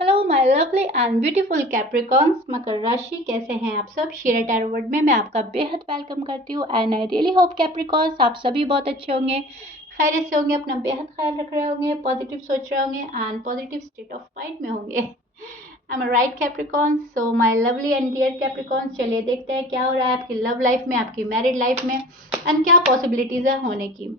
Hello my lovely and beautiful Capricorns, मकर राशि। कैसे हैं आप सब? शीरा टैरो वर्ड में मैं आपका बेहद वेलकम करती हूँ and I really hope Capricorns आप सभी बहुत अच्छे होंगे, खैरियत से होंगे, अपना बेहद ख्याल रख रहे होंगे, पॉजिटिव सोच रहे होंगे and positive state of mind में होंगे। I am right Capricorns? So my lovely and dear Capricorns, चलिए देखते हैं क्या हो रहा है आपकी लव लाइफ में, आपकी मैरिड लाइफ में एंड क्या पॉसिबिलिटीज़ है होने की।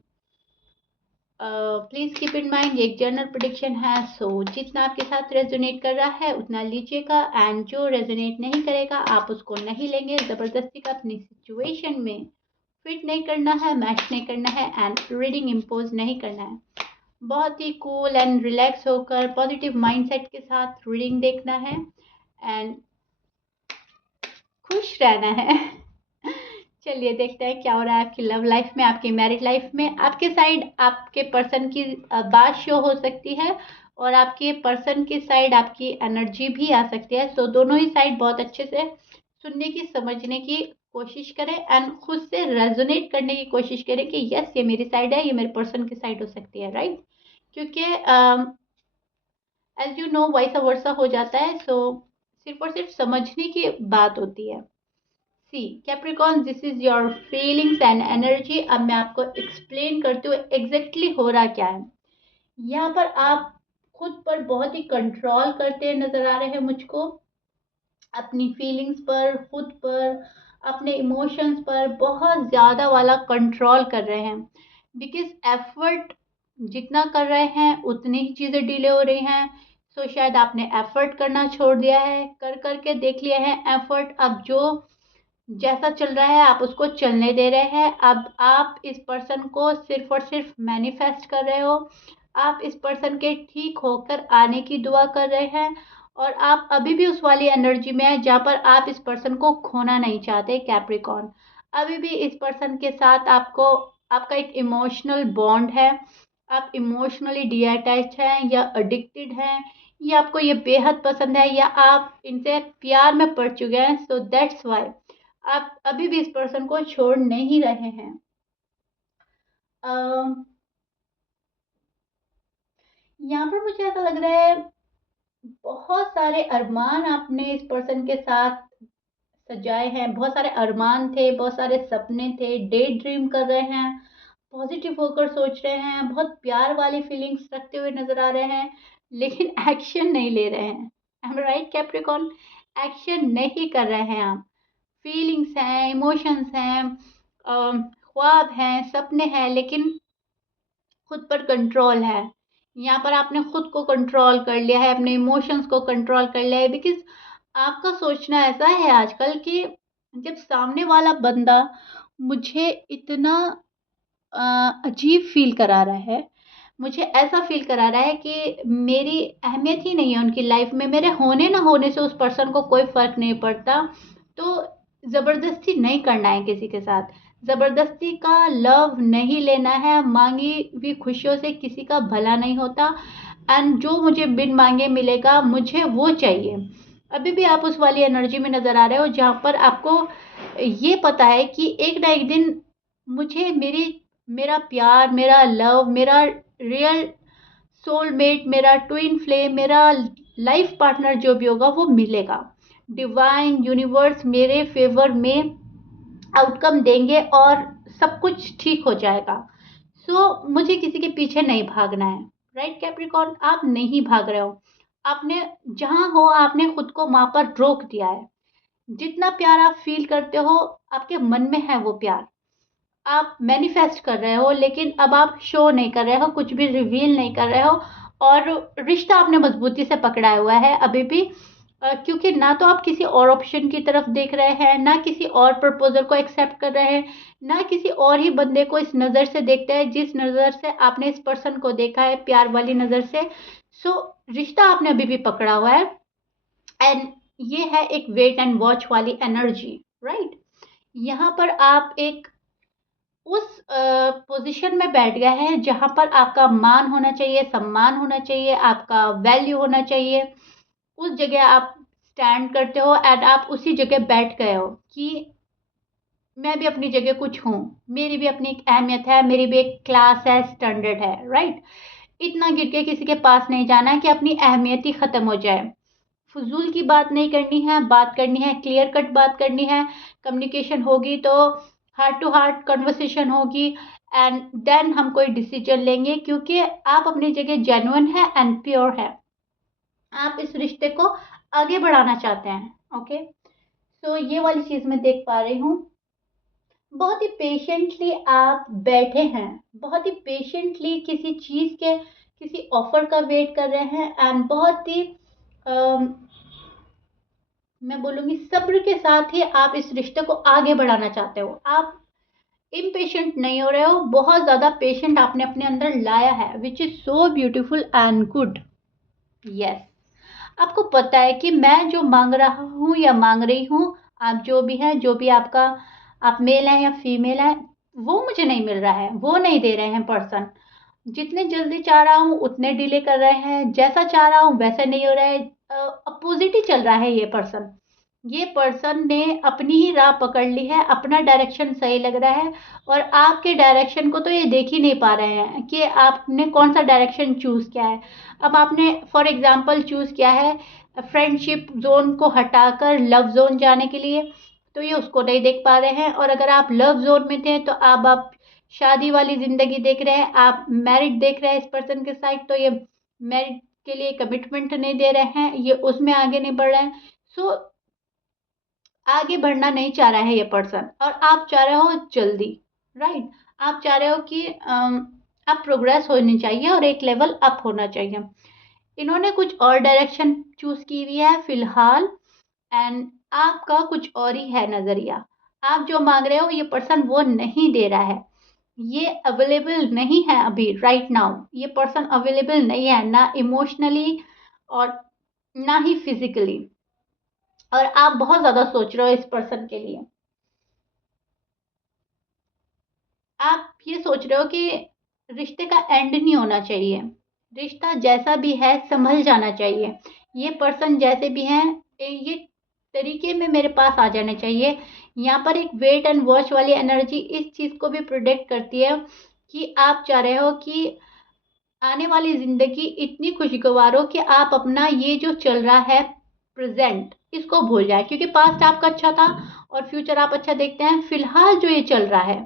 प्लीज़ कीप इन माइंड ये एक जनरल प्रिडिक्शन है, सो जितना आपके साथ रेजोनेट कर रहा है उतना लीजिएगा एंड जो रेजोनेट नहीं करेगा आप उसको नहीं लेंगे। ज़बरदस्ती का अपनी सिचुएशन में फिट नहीं करना है, मैच नहीं करना है एंड रीडिंग इम्पोज नहीं करना है। बहुत ही कूल एंड रिलैक्स होकर पॉजिटिव माइंडसेट के साथ रीडिंग देखना है एंड खुश रहना है। चलिए देखते हैं क्या हो रहा है आपकी लव लाइफ में, आपकी मैरिड लाइफ में। आपके साइड आपके पर्सन की बात शो हो सकती है और आपके पर्सन की साइड आपकी एनर्जी भी आ सकती है। सो दोनों ही साइड बहुत अच्छे से सुनने की, समझने की कोशिश करें एंड खुद से रेजोनेट करने की कोशिश करें कि यस ये मेरी साइड है, ये मेरे पर्सन की साइड हो सकती है, राइट? क्योंकि एज यू नो वैसा वर्सा हो जाता है। सो सिर्फ और सिर्फ समझने की बात होती है। See Capricorn, this is your feelings and energy. अब मैं आपको एक्सप्लेन करते हुए एग्जैक्टली हो रहा क्या है। यहाँ पर आप खुद पर बहुत ही कंट्रोल करते नजर आ रहे हैं मुझको, अपनी फीलिंग्स पर, खुद पर, अपने इमोशंस पर बहुत ज़्यादा वाला कंट्रोल कर रहे हैं। बिकॉज एफर्ट जितना कर रहे हैं उतनी ही चीज़ें डिले हो रही हैं। सो शायद आपने एफर्ट करना छोड़ दिया है, कर करके देख लिया है एफर्ट। अब जो जैसा चल रहा है आप उसको चलने दे रहे हैं। अब आप इस पर्सन को सिर्फ और सिर्फ मैनिफेस्ट कर रहे हो, आप इस पर्सन के ठीक होकर आने की दुआ कर रहे हैं और आप अभी भी उस वाली एनर्जी में है जहाँ पर आप इस पर्सन को खोना नहीं चाहते कैप्रिकॉर्न। अभी भी इस पर्सन के साथ आपको, आपका एक इमोशनल बॉन्ड है, आप इमोशनली डी अटैच हैं या एडिक्टेड हैं, या आपको ये बेहद पसंद है, या आप इनसे प्यार में पड़ चुके हैं। सो दैट्स वाई आप अभी भी इस पर्सन को छोड़ नहीं रहे हैं। यहाँ पर मुझे ऐसा लग रहा है बहुत सारे अरमान आपने इस पर्सन के साथ सजाए हैं, बहुत सारे अरमान थे, बहुत सारे सपने थे, डे ड्रीम कर रहे हैं, पॉजिटिव होकर सोच रहे हैं, बहुत प्यार वाली फीलिंग्स रखते हुए नजर आ रहे हैं, लेकिन एक्शन नहीं ले रहे हैं। आई एम राइट कैप्रिकॉर्न? एक्शन नहीं कर रहे हैं आप। फीलिंग्स हैं, इमोशंस हैं, ख्वाब हैं, सपने हैं, लेकिन खुद पर कंट्रोल है। यहाँ पर आपने खुद को कंट्रोल कर लिया है, अपने इमोशंस को कंट्रोल कर लिया है। बिकॉज आपका सोचना ऐसा है आजकल कि जब सामने वाला बंदा मुझे इतना अजीब फील करा रहा है, मुझे ऐसा फील करा रहा है कि मेरी अहमियत ही नहीं है उनकी लाइफ में, मेरे होने ना होने से उस पर्सन को कोई फ़र्क नहीं पड़ता। तो ज़बरदस्ती नहीं करना है किसी के साथ, ज़बरदस्ती का लव नहीं लेना है, मांगी हुई खुशियों से किसी का भला नहीं होता एंड जो मुझे बिन मांगे मिलेगा मुझे वो चाहिए। अभी भी आप उस वाली एनर्जी में नज़र आ रहे हो जहाँ पर आपको ये पता है कि एक ना एक दिन मुझे मेरी, मेरा प्यार, मेरा लव, मेरा रियल सोलमेट, मेरा ट्विन फ्लेम, मेरा लाइफ पार्टनर जो भी होगा वो मिलेगा। डिवाइन यूनिवर्स मेरे फेवर में आउटकम देंगे और सब कुछ ठीक हो जाएगा। सो मुझे किसी के पीछे नहीं भागना है, राइट कैप्रिकॉर्न? आप नहीं भाग रहे हो, आपने जहाँ हो आपने खुद को वहाँ पर रोक दिया है। जितना प्यार आप फील करते हो आपके मन में है वो प्यार, आप मैनिफेस्ट कर रहे हो, लेकिन अब आप शो नहीं कर रहे हो, कुछ भी रिवील नहीं कर रहे हो और रिश्ता आपने मजबूती से पकड़ा हुआ है अभी भी। क्योंकि ना तो आप किसी और ऑप्शन की तरफ देख रहे हैं, ना किसी और प्रपोजल को एक्सेप्ट कर रहे हैं, ना किसी और ही बंदे को इस नज़र से देखते हैं जिस नज़र से आपने इस पर्सन को देखा है, प्यार वाली नज़र से। सो रिश्ता आपने अभी भी पकड़ा हुआ है एंड ये है एक वेट एंड वॉच वाली एनर्जी, राइट? यहाँ पर आप एक उस पोजीशन में बैठ गया है जहाँ पर आपका मान होना चाहिए, सम्मान होना चाहिए, आपका वैल्यू होना चाहिए। उस जगह आप स्टैंड करते हो एंड आप उसी जगह बैठ गए हो कि मैं भी अपनी जगह कुछ हूँ, मेरी भी अपनी एक अहमियत है, मेरी भी एक क्लास है, स्टैंडर्ड है, राइट? इतना गिर के किसी के पास नहीं जाना है कि अपनी अहमियत ही ख़त्म हो जाए। फजूल की बात नहीं करनी है, बात करनी है, क्लियर कट बात करनी है। कम्युनिकेशन होगी तो हार्ट टू हार्ट कन्वर्सेशन होगी, एंड देन हम कोई डिसीजन लेंगे, क्योंकि आप अपनी जगह जेन्युइन है एंड प्योर है। आप इस रिश्ते को आगे बढ़ाना चाहते हैं। ओके, तो ये वाली चीज़ मैं देख पा रही हूँ। बहुत ही पेशेंटली आप बैठे हैं, बहुत ही पेशेंटली किसी चीज़ के, किसी ऑफर का वेट कर रहे हैं, एंड बहुत ही मैं बोलूँगी सब्र के साथ ही आप इस रिश्ते को आगे बढ़ाना चाहते हो। आप इम्पेशेंट नहीं हो रहे हो, बहुत ज़्यादा पेशेंट आपने अपने अंदर लाया है, which is so beautiful and good. Yes, आपको पता है कि मैं जो मांग रहा हूँ या मांग रही हूँ, आप जो भी हैं, जो भी आपका, आप मेल हैं या फीमेल हैं, वो मुझे नहीं मिल रहा है, वो नहीं दे रहे हैं पर्सन। जितने जल्दी चाह रहा हूँ उतने डिले कर रहे हैं, जैसा चाह रहा हूँ वैसा नहीं हो रहा है, अपोजिट ही चल रहा है ये पर्सन। ये पर्सन ने अपनी ही राह पकड़ ली है, अपना डायरेक्शन सही लग रहा है, और आपके डायरेक्शन को तो ये देख ही नहीं पा रहे हैं कि आपने कौन सा डायरेक्शन चूज़ किया है। अब आपने फॉर एग्जांपल चूज़ किया है फ्रेंडशिप जोन को हटाकर लव जोन जाने के लिए, तो ये उसको नहीं देख पा रहे हैं। और अगर आप लव जोन में थे तो अब आप शादी वाली ज़िंदगी देख रहे हैं, आप मैरिड देख रहे हैं इस पर्सन के साथ, तो ये मैरिड के लिए कमिटमेंट नहीं दे रहे हैं, ये उसमें आगे नहीं बढ़ रहे हैं। सो आगे बढ़ना नहीं चाह रहा है ये पर्सन, और आप चाह रहे हो जल्दी, राइट। आप चाह रहे हो कि आप प्रोग्रेस होनी चाहिए और एक लेवल अप होना चाहिए। इन्होंने कुछ और डायरेक्शन चूज की हुई है फिलहाल, एंड आपका कुछ और ही है नजरिया। आप जो मांग रहे हो ये पर्सन वो नहीं दे रहा है, ये अवेलेबल नहीं है अभी राइट नाउ। ये पर्सन अवेलेबल नहीं है, ना इमोशनली और ना ही फिजिकली, और आप बहुत ज्यादा सोच रहे हो इस पर्सन के लिए। आप ये सोच रहे हो कि रिश्ते का एंड नहीं होना चाहिए, रिश्ता जैसा भी है संभल जाना चाहिए, ये पर्सन जैसे भी हैं ये तरीके में मेरे पास आ जाने चाहिए। यहाँ पर एक वेट एंड वॉच वाली एनर्जी इस चीज़ को भी प्रोटेक्ट करती है कि आप चाह रहे हो कि आने वाली ज़िंदगी इतनी खुशगवार हो कि आप अपना ये जो चल रहा है प्रेजेंट, इसको भूल जाए, क्योंकि पास्ट आपका अच्छा था और फ्यूचर आप अच्छा देखते हैं। फिलहाल जो ये चल रहा है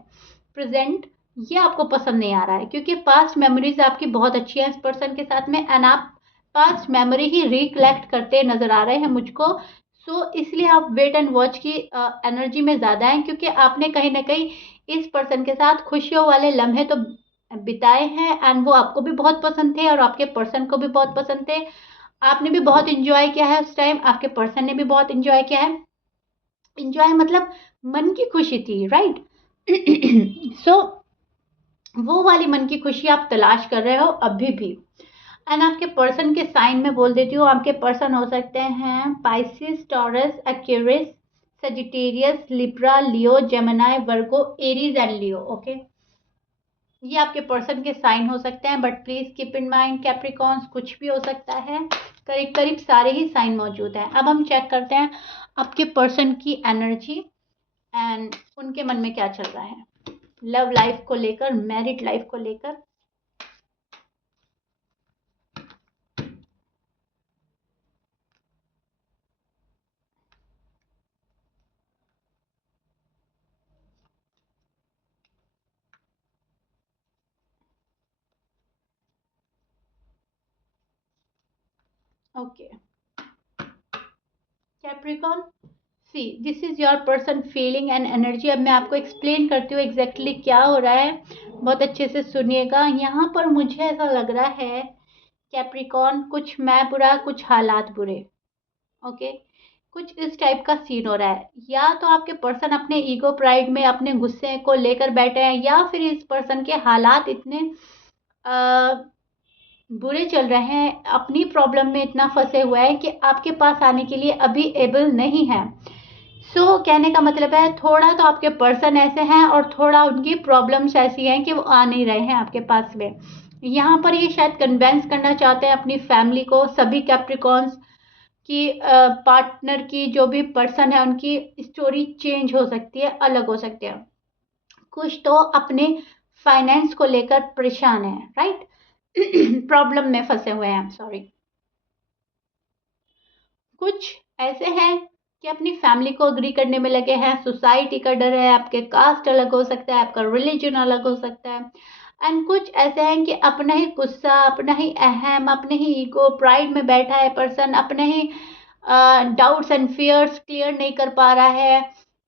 प्रेजेंट, ये आपको पसंद नहीं आ रहा है, क्योंकि पास्ट मेमोरीज आपकी बहुत अच्छी हैं इस पर्सन के साथ में, एंड आप पास्ट मेमोरी ही रिकलेक्ट करते नजर आ रहे हैं मुझको। सो इसलिए आप वेट एंड वॉच की एनर्जी में ज़्यादा हैं, क्योंकि आपने कहीं ना कहीं इस पर्सन के साथ खुशियों वाले लम्हे तो बिताए हैं, एंड वो आपको भी बहुत पसंद थे और आपके पर्सन को भी बहुत पसंद थे। आपने भी बहुत इंजॉय किया है उस टाइम, आपके पर्सन ने भी बहुत इंजॉय किया है। इंजॉय मतलब मन की खुशी थी, राइट। सो वो वाली मन की खुशी आप तलाश कर रहे हो अभी भी। एंड आपके पर्सन के साइन में बोल देती हूँ, आपके पर्सन हो सकते हैं Pisces, taurus, Aquarius, Sagittarius, Libra, Leo, Gemini, Virgo, Aries and Leo. Okay, ये आपके पर्सन के साइन हो सकते हैं, but please keep in mind Capricorns कुछ भी हो सकता है, करीब करीब सारे ही साइन मौजूद हैं। अब हम चेक करते हैं आपके पर्सन की एनर्जी एंड उनके मन में क्या चल रहा है लव लाइफ को लेकर, मैरिड लाइफ को लेकर। Okay, Capricorn, see this is your person feeling and energy. अब मैं आपको एक्सप्लेन करती हूँ एग्जैक्टली क्या हो रहा है, बहुत अच्छे से सुनिएगा। यहाँ पर मुझे ऐसा लग रहा है कैप्रिकॉन, कुछ मैं बुरा कुछ हालात बुरे। ओके, कुछ इस टाइप का सीन हो रहा है। या तो आपके पर्सन अपने ईगो प्राइड में अपने गुस्से को लेकर बैठे हैं, या फिर इस पर्सन के हालात इतने बुरे चल रहे हैं, अपनी प्रॉब्लम में इतना फंसे हुए हैं कि आपके पास आने के लिए अभी एबल नहीं है। सो कहने का मतलब है थोड़ा तो आपके पर्सन ऐसे हैं और थोड़ा उनकी प्रॉब्लम्स ऐसी हैं कि वो आ नहीं रहे हैं आपके पास में। यहाँ पर ये शायद कन्वेंस करना चाहते हैं अपनी फैमिली को, सभी कैप्रिकॉन्स की पार्टनर की, जो भी पर्सन है उनकी स्टोरी चेंज हो सकती है, अलग हो सकती है। कुछ तो अपने फाइनेंस को लेकर परेशान है, राइट। प्रॉब्लम में फंसे हुए हैं, सॉरी। कुछ ऐसे हैं कि अपनी फैमिली को अग्री करने में लगे हैं, सोसाइटी का डर है, आपके कास्ट अलग हो सकता है, आपका रिलीजन अलग हो सकता है। एंड कुछ ऐसे हैं कि अपना ही गुस्सा, अपना ही अहम, अपने ही ईगो, प्राइड में बैठा है पर्सन, अपने ही डाउट्स एंड फियर्स क्लियर नहीं कर पा रहा है,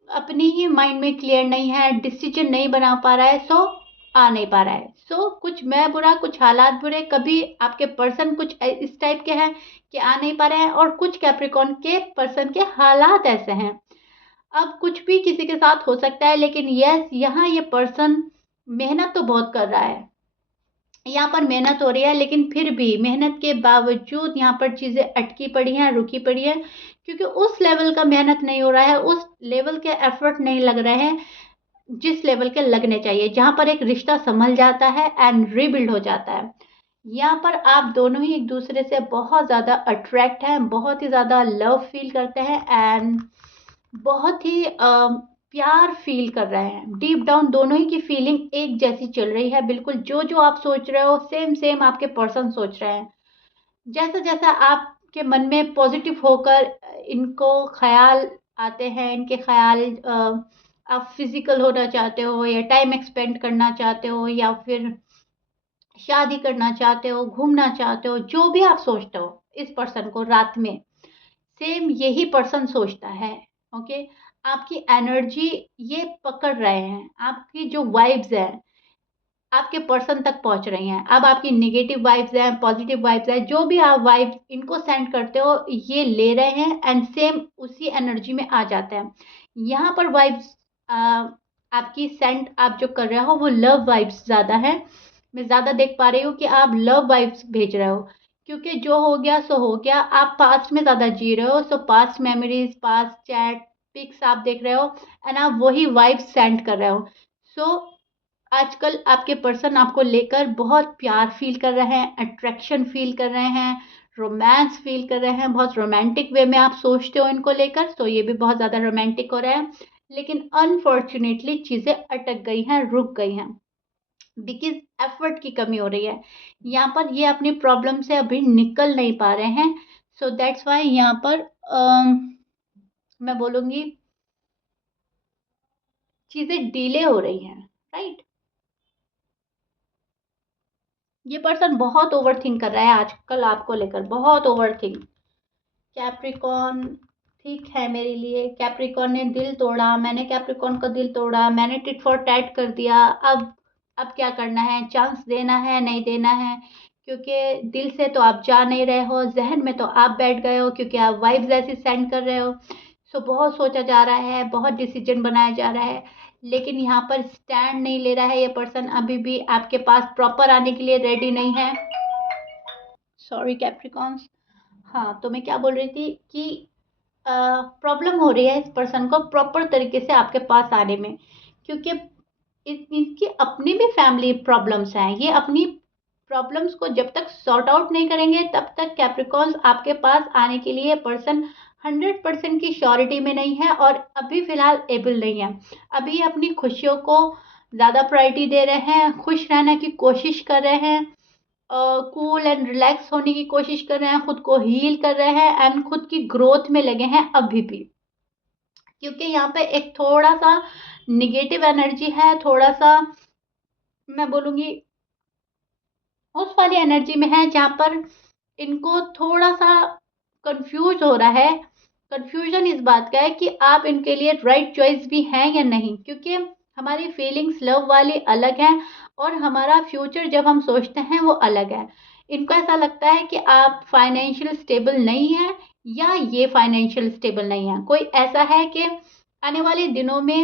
अपनी ही माइंड में क्लियर नहीं है, डिसीजन नहीं बना पा रहा है, सो आ नहीं पा रहा है। सो कुछ मैं बुरा, कुछ हालात बुरे, कभी आपके पर्सन कुछ इस टाइप के हैं कि आ नहीं पा रहे हैं, और कुछ कैप्रिकॉर्न के पर्सन के हालात ऐसे हैं। अब कुछ भी किसी के साथ हो सकता है, लेकिन यस, यहाँ ये पर्सन मेहनत तो बहुत कर रहा है, यहाँ पर मेहनत हो रही है, लेकिन फिर भी मेहनत के बावजूद यहाँ पर चीज़ें अटकी पड़ी हैं, रुकी पड़ी हैं, क्योंकि उस लेवल का मेहनत नहीं हो रहा है, उस लेवल के एफर्ट नहीं लग रहे हैं जिस लेवल के लगने चाहिए, जहाँ पर एक रिश्ता संभल जाता है एंड रीबिल्ड हो जाता है। यहाँ पर आप दोनों ही एक दूसरे से बहुत ज़्यादा अट्रैक्ट हैं, बहुत ही ज़्यादा लव फील करते हैं, एंड बहुत ही प्यार फील कर रहे हैं। डीप डाउन दोनों ही की फीलिंग एक जैसी चल रही है, बिल्कुल जो जो आप सोच रहे हो सेम सेम आपके पर्सन सोच रहे हैं। जैसा जैसा आपके मन में पॉजिटिव होकर इनको ख्याल आते हैं, इनके ख्याल, आप फिजिकल होना चाहते हो, या टाइम एक्सपेंड करना चाहते हो, या फिर शादी करना चाहते हो, घूमना चाहते हो, जो भी आप सोचते हो इस पर्सन को रात में, सेम यही पर्सन सोचता है। ओके, आपकी एनर्जी ये पकड़ रहे हैं, आपकी जो वाइब्स हैं आपके पर्सन तक पहुंच रही हैं। अब आपकी नेगेटिव वाइब्स हैं, पॉजिटिव वाइब्स हैं, जो भी आप वाइब्स इनको सेंड करते हो ये ले रहे हैं, एंड सेम उसी एनर्जी में आ जाते हैं। यहाँ पर वाइब्स आपकी सेंड आप जो कर रहे हो वो लव वाइब्स ज़्यादा है। मैं ज़्यादा देख पा रही हूँ कि आप लव वाइब्स भेज रहे हो, क्योंकि जो हो गया सो हो गया, आप पास्ट में ज़्यादा जी रहे हो। So past memories, past chat, pics आप देख रहे हो, एंड आप वही वाइब्स सेंड कर रहे हो। सो आजकल आपके पर्सन आपको लेकर बहुत प्यार फील कर रहे हैं, अट्रैक्शन फील कर रहे हैं, रोमांस फील कर रहे हैं, बहुत रोमांटिक वे में आप सोचते हो इनको लेकर, तो ये भी बहुत ज़्यादा रोमांटिक हो रहा है। लेकिन अनफॉर्चुनेटली चीज़ें अटक गई हैं, रुक गई हैं, बिकॉज एफर्ट की कमी हो रही है। यहाँ पर ये अपनी प्रॉब्लम से अभी निकल नहीं पा रहे हैं। सो दैट्स वाई यहाँ पर मैं बोलूँगी चीज़ें डिले हो रही हैं, राइट। ये पर्सन बहुत ओवरथिंक कर रहा है आजकल आपको लेकर, बहुत ओवरथिंक। कैप्रिकॉर्न ठीक है मेरे लिए, कैप्रिकॉर्न ने दिल तोड़ा, मैंने कैप्रिकॉर्न का दिल तोड़ा, मैंने टिट फॉर टैट कर दिया। अब क्या करना है, चांस देना है नहीं देना है, क्योंकि दिल से तो आप जा नहीं रहे हो, जहन में तो आप बैठ गए हो, क्योंकि आप वाइब्स ऐसी सेंड कर रहे हो। सो बहुत सोचा जा रहा है, बहुत डिसीजन बनाया जा रहा है, लेकिन यहाँ पर स्टैंड नहीं ले रहा है ये पर्सन, अभी भी आपके पास प्रॉपर आने के लिए रेडी नहीं है। Sorry Capricorns. हाँ, तो मैं क्या बोल रही थी कि प्रॉब्लम हो रही है इस पर्सन को प्रॉपर तरीके से आपके पास आने में, क्योंकि इनकी अपनी भी फैमिली प्रॉब्लम्स हैं। ये अपनी प्रॉब्लम्स को जब तक सॉर्ट आउट नहीं करेंगे तब तक कैप्रिकॉन्स आपके पास आने के लिए पर्सन 100% की श्योरिटी में नहीं है, और अभी फ़िलहाल एबल नहीं है। अभी अपनी खुशियों को ज़्यादा प्रायोरिटी दे रहे हैं, खुश रहने की कोशिश कर रहे हैं, कूल एंड रिलैक्स होने की कोशिश कर रहे हैं, खुद को हील कर रहे हैं, एंड खुद की ग्रोथ में लगे हैं अभी भी, क्योंकि यहाँ पे एक थोड़ा सा निगेटिव एनर्जी है, थोड़ा सा मैं बोलूँगी उस वाली एनर्जी में है जहाँ पर इनको थोड़ा सा कंफ्यूज हो रहा है। कंफ्यूजन इस बात का है कि आप इनके लिए राइट चॉइस भी हैं या नहीं, क्योंकि हमारी फीलिंग्स लव वाली अलग हैं, और हमारा फ्यूचर जब हम सोचते हैं वो अलग है। इनको ऐसा लगता है कि आप फाइनेंशियल स्टेबल नहीं हैं, या ये फाइनेंशियल स्टेबल नहीं है। कोई ऐसा है कि आने वाले दिनों में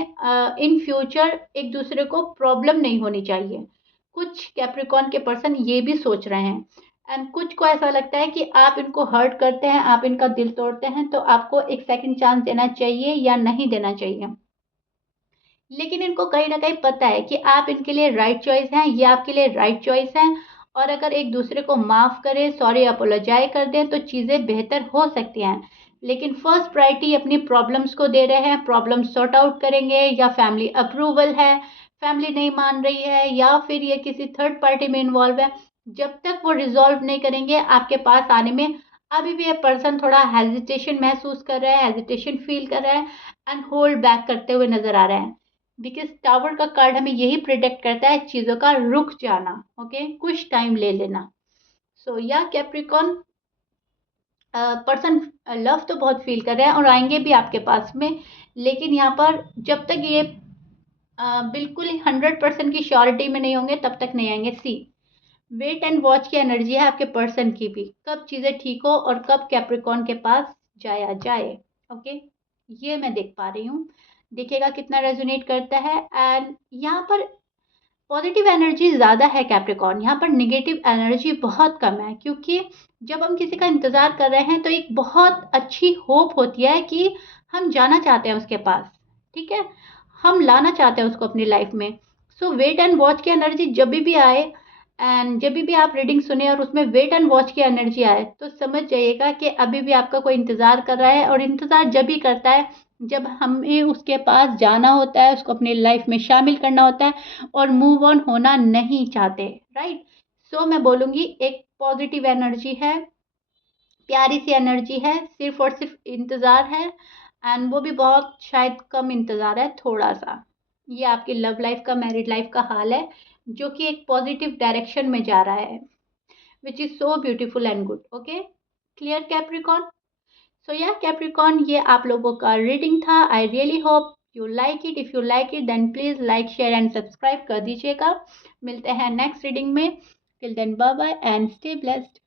इन फ्यूचर एक दूसरे को प्रॉब्लम नहीं होनी चाहिए। कुछ कैप्रिकॉर्न के पर्सन ये भी सोच रहे हैं, एंड कुछ को ऐसा लगता है कि आप इनको हर्ट करते हैं, आप इनका दिल तोड़ते हैं, तो आपको एक सेकंड चांस देना चाहिए या नहीं देना चाहिए। लेकिन इनको कहीं ना कहीं पता है कि आप इनके लिए राइट चॉइस हैं, ये आपके लिए राइट चॉइस हैं, और अगर एक दूसरे को माफ़ करें, सॉरी अपोलोजाइज कर दें, तो चीज़ें बेहतर हो सकती हैं। लेकिन फर्स्ट प्रायोरिटी अपनी प्रॉब्लम्स को दे रहे हैं, प्रॉब्लम सॉर्ट आउट करेंगे, या फैमिली अप्रूवल है, फैमिली नहीं मान रही है, या फिर ये किसी थर्ड पार्टी में इन्वॉल्व है, जब तक वो रिजॉल्व नहीं करेंगे आपके पास आने में, अभी भी ये पर्सन थोड़ा हेजिटेशन महसूस कर रहा है, हेजिटेशन फील कर रहा है एंड होल्ड बैक करते हुए नजर आ रहा है। बिकॉज टावर का कार्ड हमें यही प्रिडिक्ट करता है चीजों का रुक जाना, ओके, कुछ टाइम ले लेना। सो या कैप्रिकॉन, पर्सन लव तो बहुत फील कर रहे हैं और आएंगे भी आपके पास में, लेकिन यहाँ पर जब तक ये बिल्कुल ही 100% की श्योरिटी में नहीं होंगे तब तक नहीं आएंगे। सी, वेट एंड वॉच की एनर्जी है आपके पर्सन की भी, कब चीजें ठीक हो और कब कैप्रिकॉन के पास जाया जाए। ओके, ये मैं देख पा रही हूँ, देखिएगा कितना रेजोनेट करता है। एंड यहाँ पर पॉजिटिव एनर्जी ज़्यादा है कैप्रिकॉर्न, यहाँ पर नेगेटिव एनर्जी बहुत कम है, क्योंकि जब हम किसी का इंतज़ार कर रहे हैं तो एक बहुत अच्छी होप होती है कि हम जाना चाहते हैं उसके पास, ठीक है, हम लाना चाहते हैं उसको अपनी लाइफ में। सो वेट एंड वॉच की एनर्जी जब भी आए, एंड जब भी आप रीडिंग सुने और उसमें वेट एंड वॉच की एनर्जी आए, तो समझ जाइएगा कि अभी भी आपका कोई इंतज़ार कर रहा है, और इंतज़ार जब भी करता है जब हमें उसके पास जाना होता है, उसको अपनी लाइफ में शामिल करना होता है और मूव ऑन होना नहीं चाहते, राइट। सो मैं बोलूँगी एक पॉजिटिव एनर्जी है, प्यारी सी एनर्जी है, सिर्फ और सिर्फ इंतज़ार है, एंड वो भी बहुत शायद कम इंतज़ार है, थोड़ा सा। ये आपकी लव लाइफ का, मैरिड लाइफ का हाल है, जो कि एक पॉजिटिव डायरेक्शन में जा रहा है, which is so beautiful and good. Okay, clear Capricorn? So या कैप्रिकॉन, ये आप लोगों का रीडिंग था। I really hope you like it. If you like it then please like share and subscribe कर दीजिएगा। मिलते हैं नेक्स्ट रीडिंग में। Till then bye bye and stay blessed.